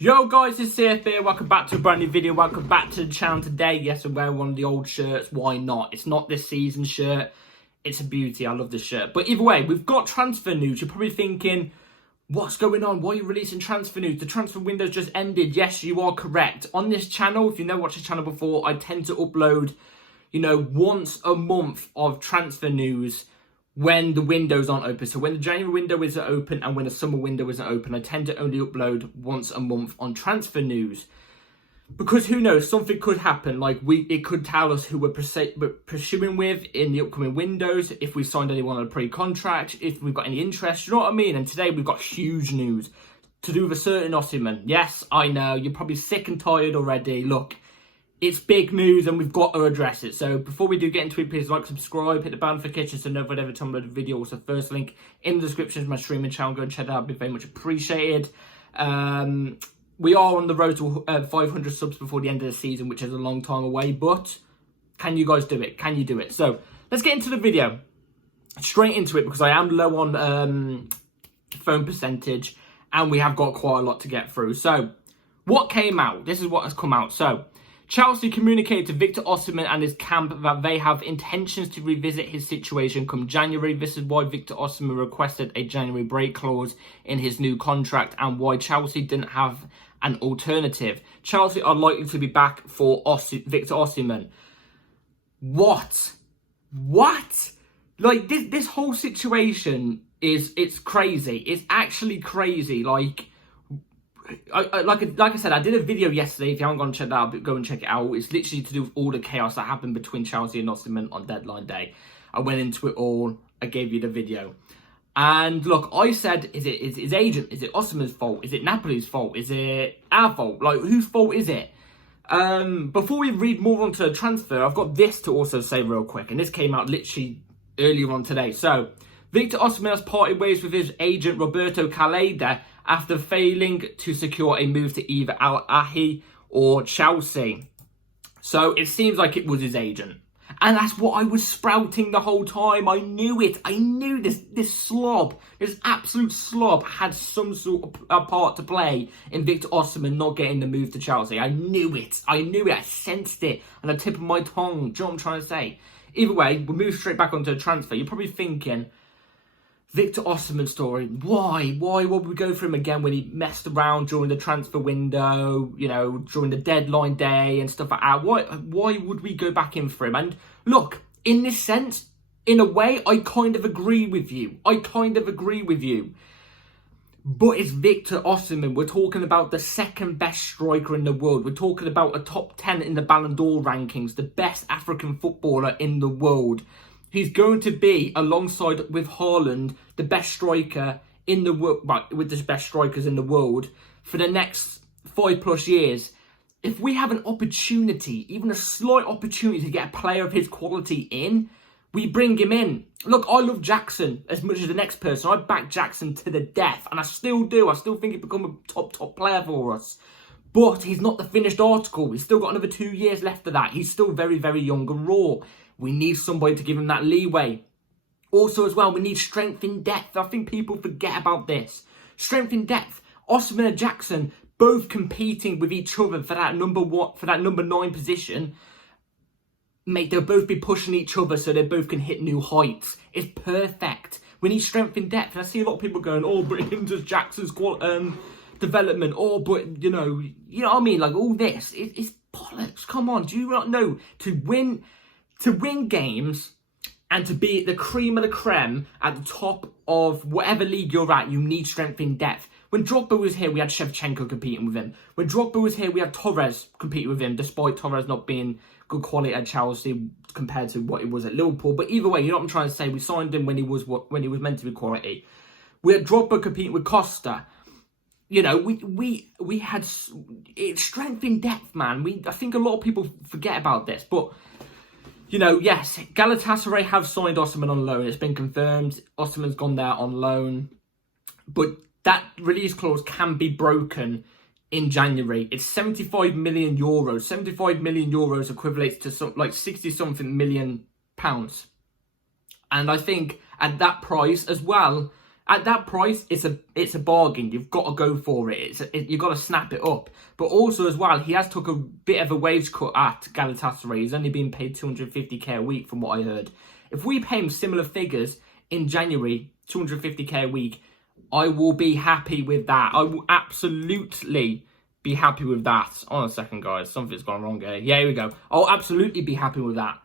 Yo guys, it's CF here. Welcome back to a brand new video. Welcome back to the channel today. Yes, I'm wearing one of the old shirts. Why not? It's not this season shirt. It's a beauty. I love this shirt. But either way, we've got transfer news. You're probably thinking, what's going on? Why are you releasing transfer news? The transfer window's just ended. Yes, you are correct. On this channel, if you've never watched the channel before, I tend to upload, once a month of transfer news when the windows aren't open. So when the January window isn't open and when the summer window isn't open, I tend to only upload once a month on transfer news. Because who knows, something could happen. Like it could tell us who we're pursuing with in the upcoming windows, if we signed anyone on a pre-contract, if we've got any interest, you know what I mean? And today we've got huge news to do with a certain Osimhen. Yes, I know, you're probably sick and tired already. Look, it's big news and we've got to address it. So before we do get into it, please like, subscribe, hit the bell notification so never ever time I upload a video. Also, first link in the description is my streaming channel. Go and check that out. It'd be very much appreciated. We are on the road to 500 subs before the end of the season, which is a long time away. But can you guys do it? Can you do it? So let's get into the video. Straight into it, because I am low on phone percentage and we have got quite a lot to get through. So what came out? This is what has come out. So Chelsea communicated to Victor Osimhen and his camp that they have intentions to revisit his situation come January. This is why Victor Osimhen requested a January break clause in his new contract and why Chelsea didn't have an alternative. Chelsea are likely to be back for Victor Osimhen. What? Like, this whole situation it's crazy. It's actually crazy. Like I said, I did a video yesterday. If you haven't gone and checked that out, go and check it out. It's literally to do with all the chaos that happened between Chelsea and Osimhen on deadline day. I went into it all. I gave you the video. And look, I said, is it his agent? Is it Osimhen's fault? Is it Napoli's fault? Is it our fault? Like, whose fault is it? Before we read more onto the transfer, I've got this to also say real quick. And this came out literally earlier on today. So, Victor Osimhen has parted ways with his agent Roberto Caleda after failing to secure a move to either Al Ahly or Chelsea. So it seems like it was his agent. And that's what I was sprouting the whole time. I knew it. I knew this slob, this absolute slob, had some sort of part to play in Victor Osimhen not getting the move to Chelsea. I knew it. I sensed it on the tip of my tongue. Do you know what I'm trying to say? Either way, we'll move straight back onto the transfer. You're probably thinking, Victor Osimhen story. Why would we go for him again when he messed around during the transfer window, during the deadline day and stuff like that? Why would we go back in for him? And look, in this sense, in a way, I kind of agree with you. But it's Victor Osimhen. We're talking about the second best striker in the world. We're talking about a top 10 in the Ballon d'Or rankings, the best African footballer in the world. He's going to be, alongside with Haaland, the best striker in the world, with the best strikers in the world, for the next 5+ years. If we have an opportunity, even a slight opportunity to get a player of his quality in, we bring him in. Look, I love Jackson as much as the next person. I back Jackson to the death, and I still do. I still think he'd become a top player for us. But he's not the finished article. He's still got another 2 years left of that. He's still very, very young and raw. We need somebody to give him that leeway. Also, as well, we need strength in depth. I think people forget about this. Strength in depth. Osimhen and Jackson both competing with each other for that number 9 position. Mate, they'll both be pushing each other so they both can hit new heights. It's perfect. We need strength in depth. And I see a lot of people going, oh, but it hinders Jackson's development. Oh, but, you know what I mean? Like, all this. It's bollocks. Come on. Do you not know? To win games and to be the cream of the creme at the top of whatever league you're at, you need strength in depth. When Drogba was here, we had Shevchenko competing with him. When Drogba was here, we had Torres competing with him, despite Torres not being good quality at Chelsea compared to what he was at Liverpool. But either way, you know what I'm trying to say? We signed him when he was meant to be quality. We had Drogba competing with Costa. We had strength in depth, man. I think a lot of people forget about this, but yes, Galatasaray have signed Osimhen on loan. It's been confirmed. Osimhen's gone there on loan. But that release clause can be broken in January. It's 75 million euros. 75 million euros equates to 60-something million pounds. And I think at that price as well, At that price, it's a bargain. You've got to go for it. You've got to snap it up. But also as well, he has took a bit of a wage cut at Galatasaray. He's only been paid 250k a week from what I heard. If we pay him similar figures in January, 250k a week, I will be happy with that. I will absolutely be happy with that. On a second, guys. Something's gone wrong here. Yeah, here we go. I'll absolutely be happy with that.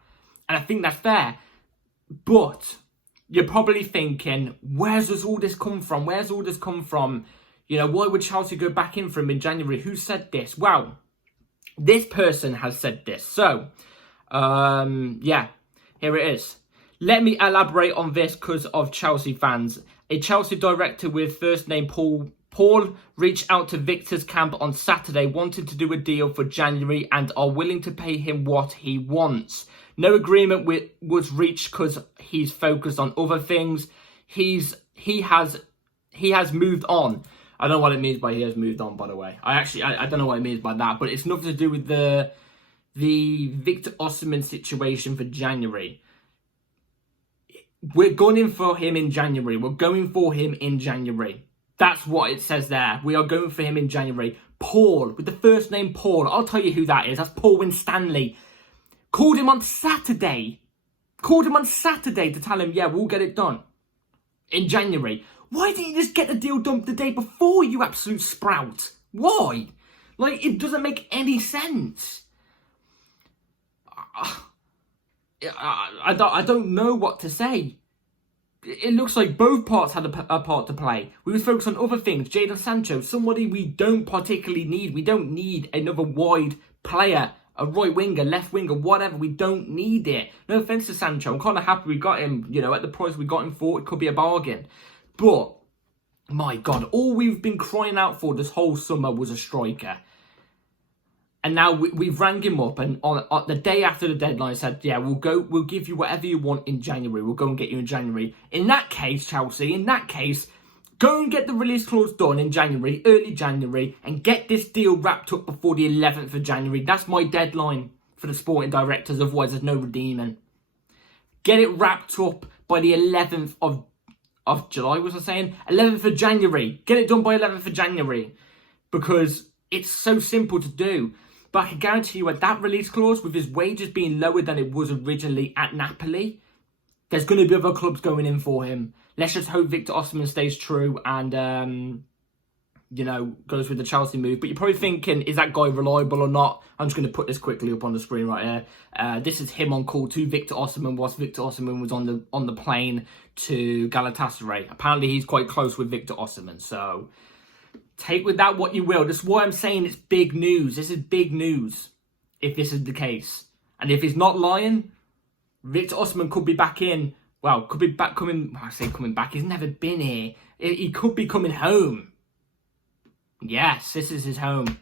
And I think that's fair. But you're probably thinking, where's all this come from? Where's all this come from? You know, why would Chelsea go back in for him in January? Who said this? Well, this person has said this. So, yeah, here it is. Let me elaborate on this because of Chelsea fans. A Chelsea director with first name Paul reached out to Victor's camp on Saturday, wanted to do a deal for January and are willing to pay him what he wants. No agreement was reached because he's focused on other things. He has moved on. I don't know what it means by he has moved on, by the way. I don't know what it means by that, but it's nothing to do with the Victor Osimhen situation for January. We're going for him in January. We're going for him in January. That's what it says there. We are going for him in January. Paul, with the first name Paul. I'll tell you who that is. That's Paul Winstanley. Called him on Saturday. To tell him, yeah, we'll get it done in January. Why didn't you just get the deal done the day before, you absolute sprout? Why? Like, it doesn't make any sense. I don't know what to say. It looks like both parts had a part to play. We was focused on other things. Jadon Sancho, somebody we don't particularly need. We don't need another wide player. A right winger, left winger, whatever. We don't need it. No offence to Sancho. I'm kind of happy we got him, you know, at the price we got him for. It could be a bargain. But, my God, all we've been crying out for this whole summer was a striker. And now we've rang him up, and on the day after the deadline said, yeah, we'll give you whatever you want in January. We'll go and get you in January. In that case, Chelsea, go and get the release clause done in January, early January, and get this deal wrapped up before the 11th of January. That's my deadline for the sporting directors. Otherwise, there's no redeeming. Get it wrapped up by the 11th of July, was I saying? 11th of January. Get it done by 11th of January. Because it's so simple to do. But I can guarantee you, at that release clause, with his wages being lower than it was originally at Napoli, there's going to be other clubs going in for him. Let's just hope Victor Osimhen stays true and, you know, goes with the Chelsea move. But you're probably thinking, is that guy reliable or not? I'm just going to put this quickly up on the screen right here. This is him on call to Victor Osimhen whilst Victor Osimhen was on the plane to Galatasaray. Apparently, he's quite close with Victor Osimhen. So, take with that what you will. That's why I'm saying it's big news. This is big news if this is the case. And if he's not lying, Victor Osimhen could be back in. Well, could be back coming. I say coming back. He's never been here. He could be coming home. Yes, this is his home.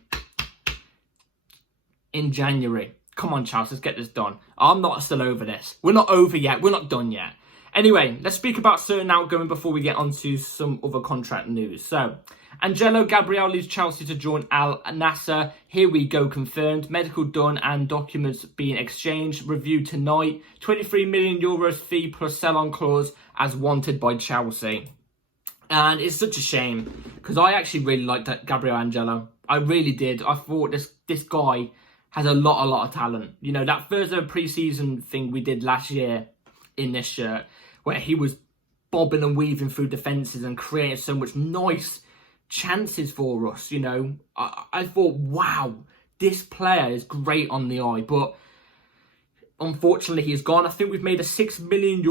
In January. Come on, Charles. Let's get this done. I'm not still over this. We're not over yet. We're not done yet. Anyway, let's speak about certain outgoing before we get on to some other contract news. So, Angelo Gabriel leaves Chelsea to join Al Nassr. Here we go, confirmed. Medical done and documents being exchanged. Review tonight. 23 million euros fee plus sell-on clause as wanted by Chelsea. And it's such a shame because I actually really liked Gabriel Angelo. I really did. I thought this guy has a lot of talent. You know, that first pre-season thing we did last year in this shirt, where he was bobbing and weaving through defences and creating so much nice chances for us, you know. I thought, wow, this player is great on the eye, but unfortunately he's gone. I think we've made a €6 million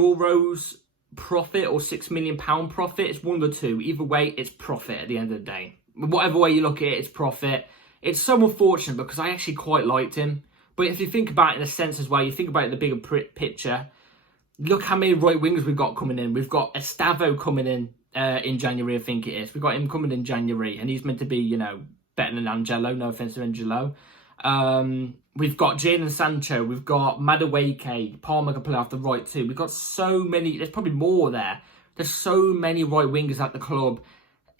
profit or £6 million profit. It's one of the two. Either way, it's profit at the end of the day. Whatever way you look at it, it's profit. It's so unfortunate because I actually quite liked him. But if you think about it in a sense as well, you think about it in the bigger picture, look how many right wingers we've got coming in. We've got Estavo coming in January, I think it is. We've got him coming in January, and he's meant to be, you know, better than Angelo. No offence to Angelo. We've got Jadon Sancho. We've got Madueke. Palmer can play off the right too. We've got so many. There's probably more there. There's so many right wingers at the club.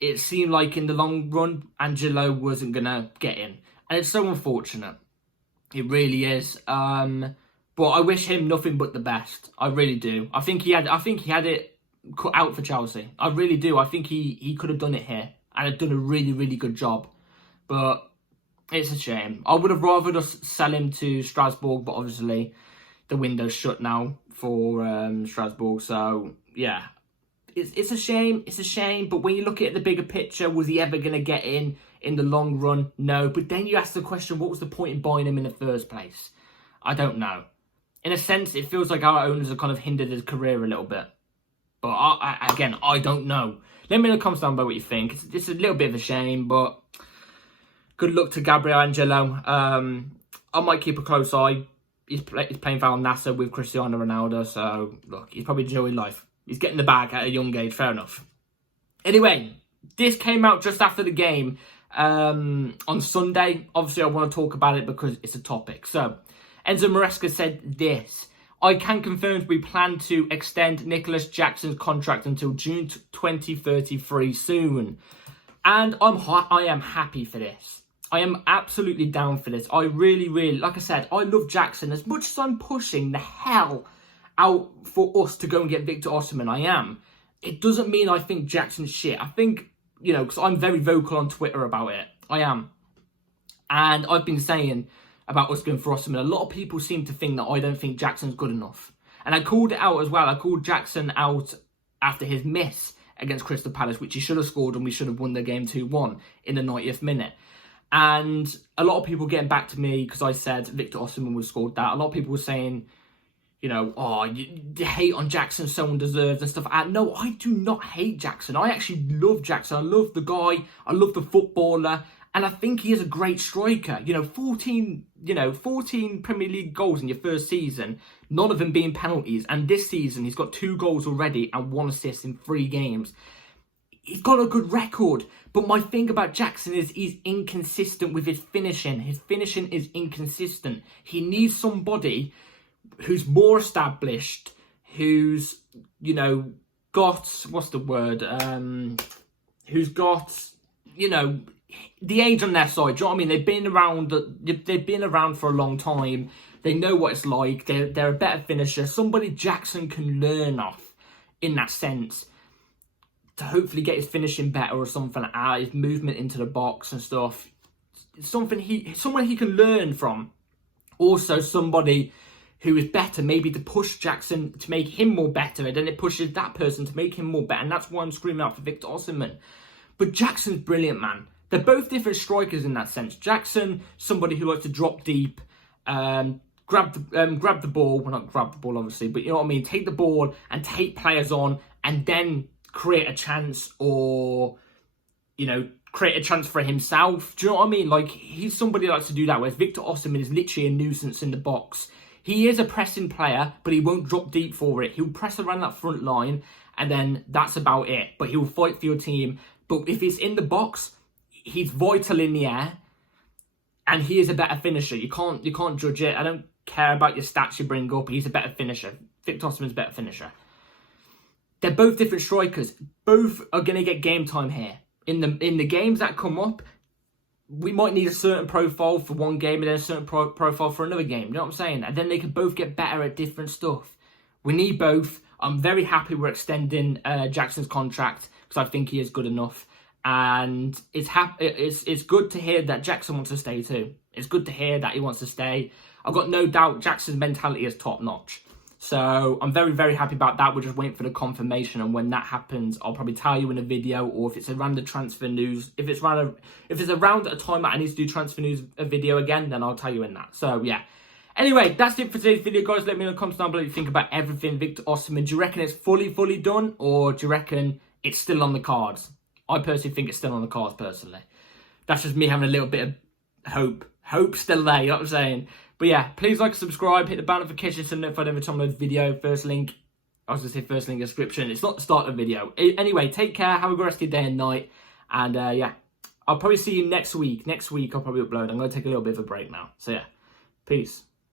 It seemed like in the long run, Angelo wasn't going to get in. And it's so unfortunate. It really is. But I wish him nothing but the best. I really do. I think he had it cut out for Chelsea. I really do. I think he could have done it here and had done a really, really good job. But it's a shame. I would have rather just sell him to Strasbourg, but obviously the window's shut now for Strasbourg. So, yeah, it's a shame. It's a shame. But when you look at the bigger picture, was he ever going to get in the long run? No. But then you ask the question, what was the point in buying him in the first place? I don't know. In a sense, it feels like our owners have kind of hindered his career a little bit. But again, I don't know. Let me know in the comments down below what you think. It's a little bit of a shame, but good luck to Gabriel Angelo. I might keep a close eye. He's playing for Al Nassr with Cristiano Ronaldo, so look, he's probably enjoying life. He's getting the bag at a young age, fair enough. Anyway, this came out just after the game on Sunday. Obviously, I want to talk about it because it's a topic. So, Enzo Maresca said this: I can confirm we plan to extend Nicholas Jackson's contract until June 2033 soon. And I am happy for this. I am absolutely down for this. I really, really, like I said, I love Jackson. As much as I'm pushing the hell out for us to go and get Victor Osimhen, I am. It doesn't mean I think Jackson's shit. I think, you know, because I'm very vocal on Twitter about it. I am. And I've been saying about us going for Osimhen. A lot of people seem to think that I don't think Jackson's good enough. And I called it out as well. I called Jackson out after his miss against Crystal Palace, which he should have scored and we should have won the game 2-1 in the 90th minute. And a lot of people getting back to me because I said Victor Osimhen would have scored that. A lot of people were saying, you know, oh, you hate on Jackson, so undeserved and stuff. No, I do not hate Jackson. I actually love Jackson. I love the guy. I love the footballer. And I think he is a great striker. 14 Premier League goals in your first season, none of them being penalties. And this season, he's got 2 goals already and 1 assist in 3 games. He's got a good record. But my thing about Jackson is he's inconsistent with his finishing. His finishing is inconsistent. He needs somebody who's more established, who's, got, what's the word? Who's got, the age on their side. Do you know what I mean? They've been around for a long time. They know what it's like. They're a better finisher. Somebody Jackson can learn off in that sense to hopefully get his finishing better or something like that, his movement into the box and stuff. Someone he can learn from. Also somebody who is better, maybe to push Jackson to make him more better, and then it pushes that person to make him more better. And that's why I'm screaming out for Victor Osimhen. But Jackson's brilliant, man. They're both different strikers in that sense. Jackson, somebody who likes to drop deep, grab the ball. Well, not grab the ball, obviously, but you know what I mean? Take the ball and take players on and then create a chance or, create a chance for himself. Do you know what I mean? Like, he's somebody who likes to do that, whereas Victor Osimhen is literally a nuisance in the box. He is a pressing player, but he won't drop deep for it. He'll press around that front line, and then that's about it. But he'll fight for your team. But if it's in the box, he's vital in the air, and he is a better finisher. You can't judge it. I don't care about your stats you bring up. He's a better finisher. Victor Osimhen's a better finisher. They're both different strikers. Both are going to get game time here. In the games that come up, we might need a certain profile for one game and then a certain profile for another game. You know what I'm saying? And then they can both get better at different stuff. We need both. I'm very happy we're extending Jackson's contract because I think he is good enough. And it's good to hear that Jackson wants to stay too. It's good to hear that he wants to stay. I've got no doubt Jackson's mentality is top notch. So I'm very, very happy about that. We're just waiting for the confirmation, and when that happens, I'll probably tell you in a video, or if it's around the transfer news, if it's around at a time that I need to do transfer news a video again, then I'll tell you in that. So yeah. Anyway, that's it for today's video, guys. Let me know in the comments down below what you think about everything Victor Osimhen. Do you reckon it's fully done, or do you reckon it's still on the cards? I personally think it's still on the cards, personally. That's just me having a little bit of hope. Hope's still there, you know what I'm saying? But yeah, please like, subscribe, hit the bell notification so notified every time I upload a video. First link in the description. It's not the start of the video. Anyway, take care, have a good rest of your day and night. And yeah, I'll probably see you next week. Next week I'll probably upload. I'm going to take a little bit of a break now. So yeah, peace.